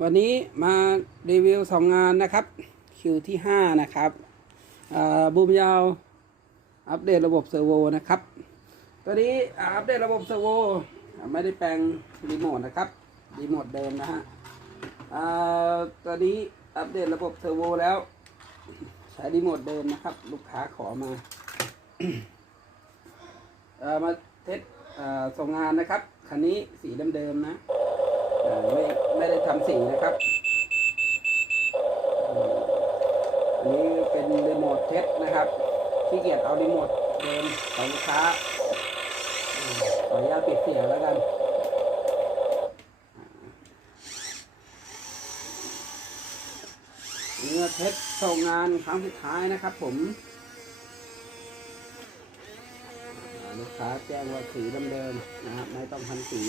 วันนี้มารีวิวสองงานนะครับ คิวที่ห้านะครับบูมยาว อัปเดตระบบเซอร์โวนะครับตอนนี้อัปเดตระบบเซอร์โวไม่ได้แปลงรีโมทนะครับรีโมทเดิมนะฮะตอนนี้อัปเดตระบบเซอร์โวแล้วใช้รีโมทเดิมนะครับ ลูกค้าขอมาอ่อมาเทสส่งงานนะครับคันนี้สีเดิมๆนะ ไม่ไม่ได้ทำสีนะครับอันนี้เป็นรีโมทเทสนะครับขี้เกียจเอารีโมทเดิมของลูกค้าต่อขออนุญาตปิดเสียงแล้วกันเนื้อเทสส่งงานครั้งสุดท้ายนะครับผมลูกค้าแจ้งว่าสีเดิมๆนะครับไม่ต้องพันสี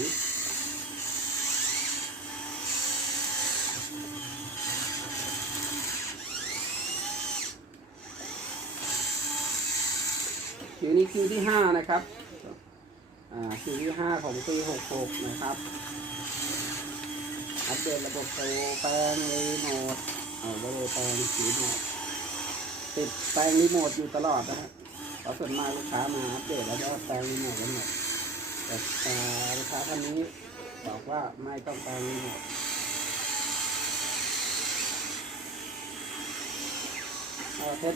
คิวนี้คิวที่ห้านะครับอ่าคิวที่ห้าของปีหกหกนะครับอัปเดตระบบโซแปลงรีโมทเอาไว้เลยแปลงรีโมทติดแปลงรีโมทอยู่ตลอดนะครับเพราะส่วนมากลูกค้ามาอัปเดตแล้วก็แปลงรีโมทกันหมดแต่ลูกค้าท่านนี้บอกว่าไม่ต้องแปลงรีโมทเอาเทส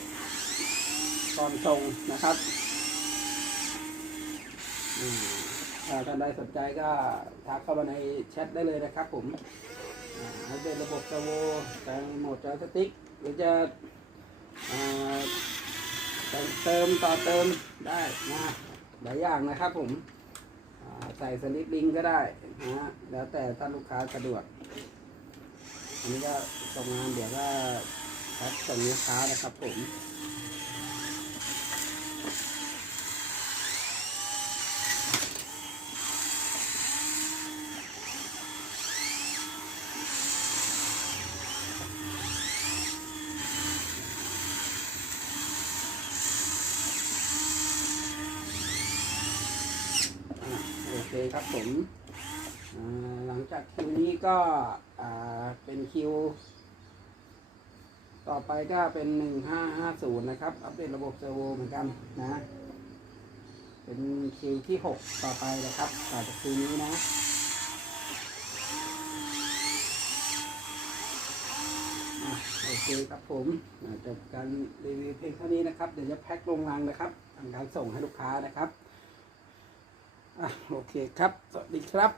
ก่อนส่งนะครับอืมถ้า ท่านใดสนใจก็ทักเข้ามาในแชทได้เลยนะครับผมอ่าอัปเดตระบบเซอร์โวแปลงรีโมทจอยสติ๊กหรือจะแต่งเติมต่อเติมได้นะหลายอย่างนะครับผมใส่สลิปลิงก็ได้นะฮะแล้วแต่ท่านลูกค้าสะดวก อันนี้ก็ส่งงานเดี๋ยวก็แพ็ส่งลูกค้านะครับผม คครับผมหลังจากคิวนี้ก็เป็นคิว ต่อไปก็เป็น1550นะครับ อัปเดตระบบเซอร์โวเหมือนกันนะ เป็นคิวที่6ต่อไปนะครับต่อจากคิวนี้นะโอเคครับผมจบการรีวิวเพลงเท่านี้นะครับ เดี๋ยวจะแพ็คลงรังนะครับทำการส่งให้ลูกค้านะครับ อะโอเคครับ สวัสดีครับ